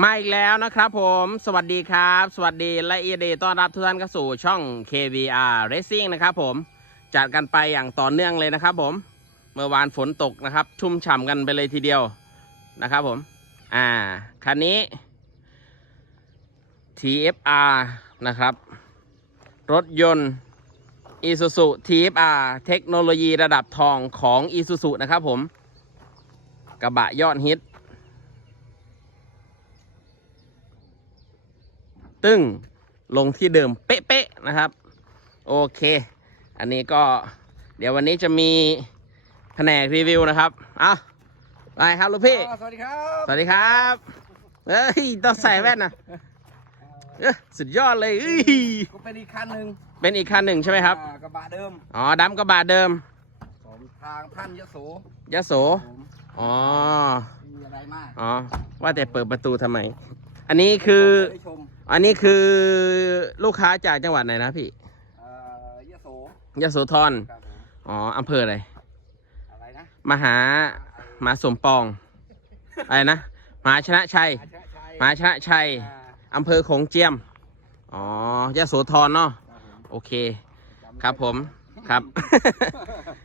มาอีกแล้วนะครับผม สวัสดีครับ สวัสดีและเอียดีต้อนรับทุกท่านเข้าสู่ช่อง KVR Racing นะครับผม จัดกันไปอย่างต่อเนื่องเลยนะครับผม เมื่อวานฝนตกนะครับ ชุ่มฉ่ำกันไปเลยทีเดียวนะครับผม อ่า คันนี้ TFR นะครับ รถยนต์ Isuzu TFR เทคโนโลยีระดับทองของ Isuzu นะครับผม กระบะยอดฮิต ตึ้งลงที่เดิมเป๊ะๆนะครับ โอเค อันนี้ก็เดี๋ยววันนี้จะมีแผนกรีวิวนะครับอะไปครับลูกพี่ สวัสดีครับสวัสดีครับเฮ้ยต้องใส่แว่นนะเอ้ยสุดยอดเลยเอ้ยก็เป็นอีกคันหนึ่งเป็นอีกคันหนึ่งใช่ไหมครับ อ่ากระบะเดิมอ๋อดำกระบะเดิมของทางท่านยโสยะโสผมอ๋อไม่มีอะไรมากอ๋อ ว่าแต่เปิดประตูทำไม อันนี้คือ ได้ชม อันนี้คือลูกค้าจากจังหวัดไหนนะพี่เอ่อยโสยโสธรครับผมอ๋ออำเภออะไรอะไรนะมหามหาสมปอง อะไรนะมหาชนะชัยอาชนะชัยมหาชนะชัยอ่าอำเภอโขงเจียม อ๋อยโสธรเนาะครับผมโอเคครับผมครับ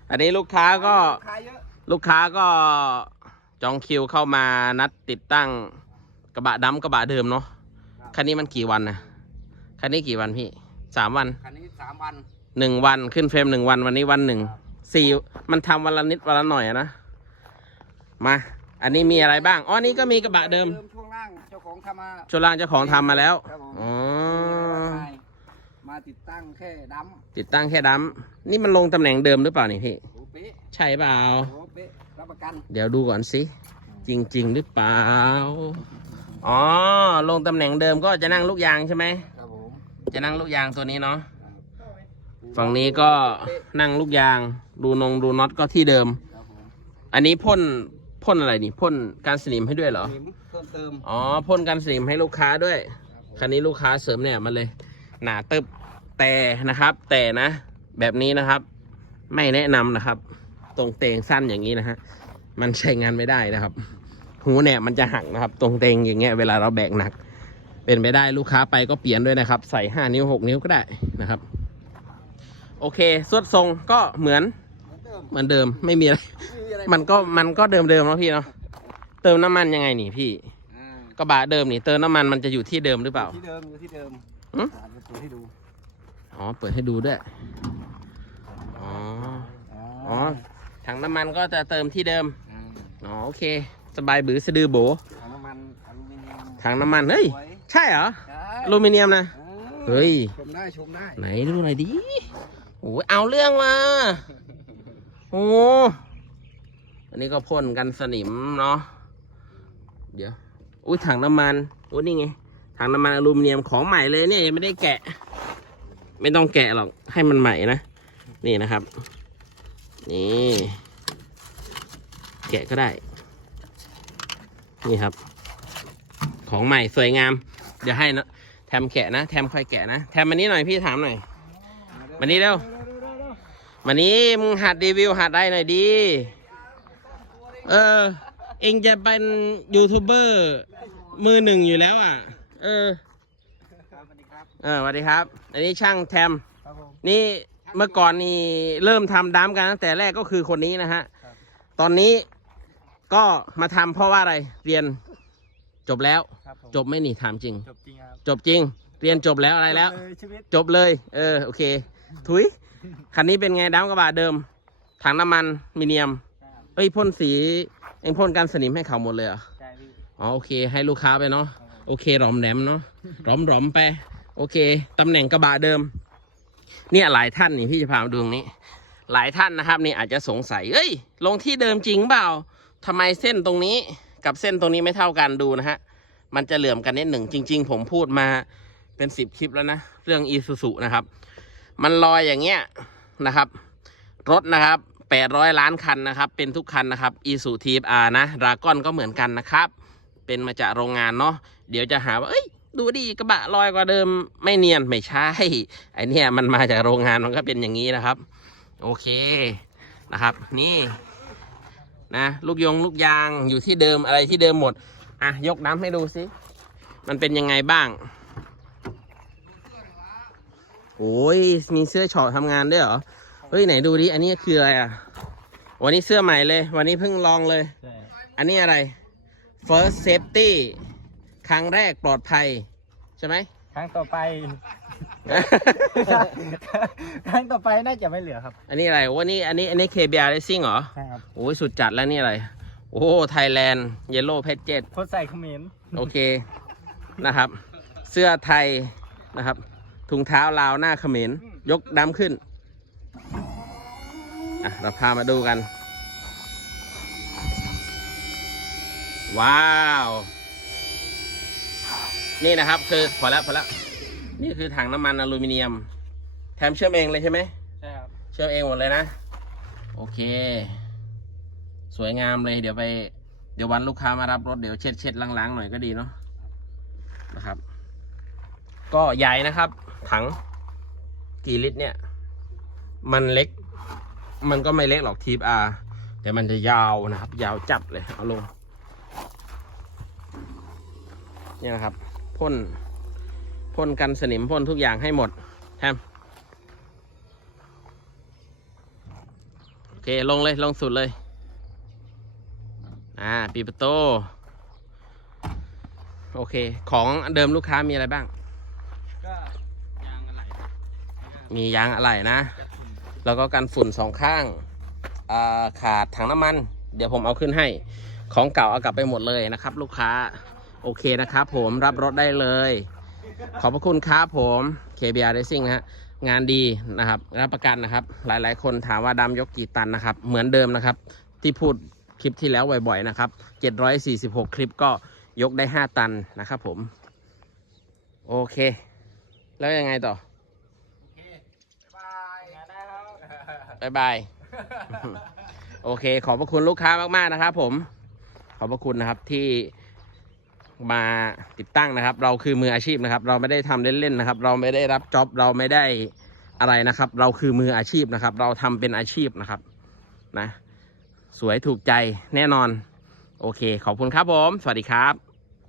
อันนี้ลูกค้าก็ ลูกค้าเยอะลูกค้าก็จองคิวเข้ามานัดติดตั้งกระบะดำกระบะเดิมเนาะ คันนี้มันกี่วันนะคันนี้กี่วันพี่สามวันคันนี้สามวันหนึ่งวันขึ้นเฟรมหนึ่งวันวันนี้วันหนึ่งสี่มันทำวันละนิดวันละหน่อยอะนะมา อันนี้มีอะไรบ้างอ๋อนี่ก็มีกระบะเดิมช่วงล่างเจ้าของทำมาโชล่างเจ้าของทำมาแล้วครับผมอ๋อมาติดตั้งแค่ดั้มติดตั้งแค่ดำนี่มันลงตำแหน่งเดิมหรือเปล่านี่พี่โอ้เป๊ะใช่เปล่าโอ้เป๊ะรับประกันเดี๋ยวดูก่อนสิจริง ๆ หรือเปล่า อ๋อ ลงตำแหน่งเดิมก็จะนั่งลูกยางใช่ไหม ครับผมจะนั่งลูกยางตัวนี้เนาะ ฝั่งนี้ก็นั่งลูกยาง ดูนงดูน็อตก็ที่เดิม ครับผมอันนี้พ่นพ่นอะไรนี่พ่นการสนิมให้ด้วยเหรอหิมเพิ่มเติมอ๋อพ่นการสนิมให้ลูกค้าด้วย ครับผมคันนี้ลูกค้าเสริมเนี่ยมาเลย หนาตึบแต่นะครับ แต่นะ แบบนี้นะครับ ไม่แนะนำนะครับ ตรงเตงสั้นอย่างนี้นะฮะมันใช้งานไม่ได้นะครับ หูเนี่ยมันจะหักนะครับ ตรงเตงอย่างเงี้ยเวลาเราแบกหนัก เป็นไปได้ลูกค้าไปก็เปลี่ยนด้วยนะครับ ใส่ห้านิ้วหกนิ้วก็ได้นะครับ โอเคสวดทรงก็เหมือนเหมือนเดิมเหมือนเดิมไม่มีอะไรไม่มีอะไรมันก็มันก็เดิมเดิมๆเนาะพี่เนาะเติมน้ำมันยังไงนี่พี่อ่ากระบะเดิมนี่เติมน้ำมันมันจะอยู่ที่เดิมหรือเปล่า ที่เดิมอยู่ที่เดิมหืมอ่าเดี๋ยวเปิดให้ดูอ๋อเปิดให้ดูด้วยอ๋ออ๋อถังน้ำมันก็จะเติมที่เดิมอ่าอ๋อโอเค สบายบือสะดือโบถังน้ำมันอลูมิเนียมถังน้ำมัน เฮ้ย สวยใช่เหรอใช่อลูมิเนียมนะอ่าเฮ้ย ชมได้ชมได้ ไหนดูหน่อยดิโอ้ยเอาเรื่องมาโอ้อันนี้ก็พ่นกันสนิมเนาะ เดี๋ยว อุ้ยถังน้ำมันโอ้นี่ไง ถังน้ำมันอลูมิเนียมของใหม่เลยเนี่ยยังไม่ได้แกะ ไม่ต้องแกะหรอก ให้มันใหม่นะ นี่นะครับ นี่ แกะก็ได้ นี่ครับ ของใหม่สวยงาม เดี๋ยวให้นะแทมแกะนะ แทมค่อยแกะนะแทมมานี้หน่อยพี่ถามหน่อยมานี่เร็วมานี้มึงหัดรีวิวหัดได้หน่อยดีเออ เองจะเป็นยูทูบเบอร์มือหนึ่งอยู่แล้วอะ เออครับสวัสดีครับเออสวัสดีครับ อันนี้ช่างแทมครับผมนี่เมื่อก่อนนี่เริ่มทำดัมกันตั้งแต่แรกก็คือคนนี้นะฮะครับตอนนี้ ก็มาทำเพราะว่าอะไรเรียนจบแล้ว ครับผมจบไหม่นี่ถามจริง จบจริงครับจบจริง เรียนจบแล้วอะไรแล้ว จบเยชีวิตจบเลย เออโอเค ถุย คันนี้เป็นไงดัมกระบะเดิม ถังน้ำมันมีเนียมเอ้ยพ่นสีเองพ่นกันสนิมให้เขาหมดเลยเหรอใช่พี่อ๋อโอเค ให้ลูกค้าไปเนาะครับผมโอเคหลอมแหลมเนาะหลอมหลอมไป โอเคตำแหน่งกระบะเดิม เนี่ยหลายท่านนี่พี่จะพามาดูตรงนี้ หลายท่านนะครับนี่อาจจะสงสัยเอ้ย ลงที่เดิมจริงเปล่า ทำไมเส้นตรงนี้กับเส้นตรงนี้ไม่เท่ากันดูนะฮะ มันจะเหลื่อมกันนิดหนึ่งจริง ๆ ผมพูดมาเป็นสิบคลิปแล้วนะ เรื่องอีซูซุนะครับ มันลอยอย่างเงี้ยนะครับ รถนะครับแปดร้อยล้านคันนะครับ เป็นทุกคันนะครับอีซูทีฟอาร์นะดราก้อนก็เหมือนกันนะครับ เป็นมาจากโรงงานเนาะเดี๋ยวจะหาว่าเอ้ยดูดิกระบะลอยกว่าเดิมไม่เนียนไม่ใช่ไอเนี่ยมันมาจากโรงงานมันก็เป็นอย่างนี้นะครับ โอเคนะครับ นี่ นะลูกยงลูกยางอยู่ที่เดิมอะไรที่เดิมหมด อะยกน้ำให้ดูสิ มันเป็นยังไงบ้าง โอ้ยมีเสื้อช็อปทำงานด้วยเหรอ เฮ้ยไหนดูดิ อันนี้คืออะไรอะ วันนี้เสื้อใหม่เลย วันนี้เพิ่งลองเลย อันนี้อะไร first safety ครั้งแรกปลอดภัย ใช่ไหม รั้งต่อไป ครั้งต่อไปน่าจะไม่เหลือครับ อันนี้อะไรวันนี้อันนี้อันนี้ KBR Racing เหรอใช่ครับโอ้ยสุดจัดแล้วนี่อะไร โอ้ไทยแลนด์เยลโล่เพชเจ็ดคนใส่เขมรโอเคนะครับ เสื้อไทยนะครับถุงเท้าลาวหน้าเขมรยกดำขึ้นอะเราพามาดูกัน ว้าว นี่นะครับคือพอแล้วพอแล้วนี่คือถังน้ำมันอลูมิเนียม แถมเชื่อมเองเลยใช่ไหมใช่ครับเชื่อมเองหมดเลยนะ โอเค สวยงามเลยเดี๋ยวไป เดี๋ยววันลูกค้ามารับรถเดี๋ยวเช็ดเช็ดล้างๆหน่อยก็ดีเนาะนะครับ ก็ใหญ่นะครับ ถังกี่ลิตรเนี่ย มันเล็ก มันก็ไม่เล็กหรอกทีปอาแต่มันจะยาวนะครับ ยาวจับเลยเอาลงเนี่ยนะครับ พ่นพ่นกันสนิมพ่นทุกอย่างให้หมดแทมโอเคลงเลยลงสุดเลย อ่าปีประตูโอเค ของเดิมลูกค้ามีอะไรบ้าง ก็ยางอะไรมียางอะไหล่นะ แล้วก็กันฝุ่นสองข้างอ่าขาดถังน้ำมัน เดี๋ยวผมเอาขึ้นให้ ของเก่าเอากลับไปหมดเลยนะครับ ลูกค้า โอเคนะครับผมรับรถได้เลย ขอบพระคุณครับผม KBR Racing นะฮะงานดีนะครับรับประกันนะครับ หลายๆ คนถามว่าดำยกกี่ตันนะครับ เหมือนเดิมนะครับ ที่พูดคลิปที่แล้วบ่อยๆนะครับ 746 คลิปก็ยกได้ 5 ตันนะครับผม โอเค แล้วยังไงต่อโอเคบ๊ายบายงานได้ครับบายบาย โอเค ขอบพระคุณลูกค้ามากๆนะครับผม ขอบพระคุณนะครับที่ มาติดตั้งนะครับ เราคือมืออาชีพนะครับ เราไม่ได้ทำเล่นๆนะครับ เราไม่ได้รับจ็อบเราไม่ได้อะไรนะครับ เราคือมืออาชีพนะครับ เราทำเป็นอาชีพนะครับนะ สวยถูกใจแน่นอน โอเค ขอบคุณครับผม สวัสดีครับ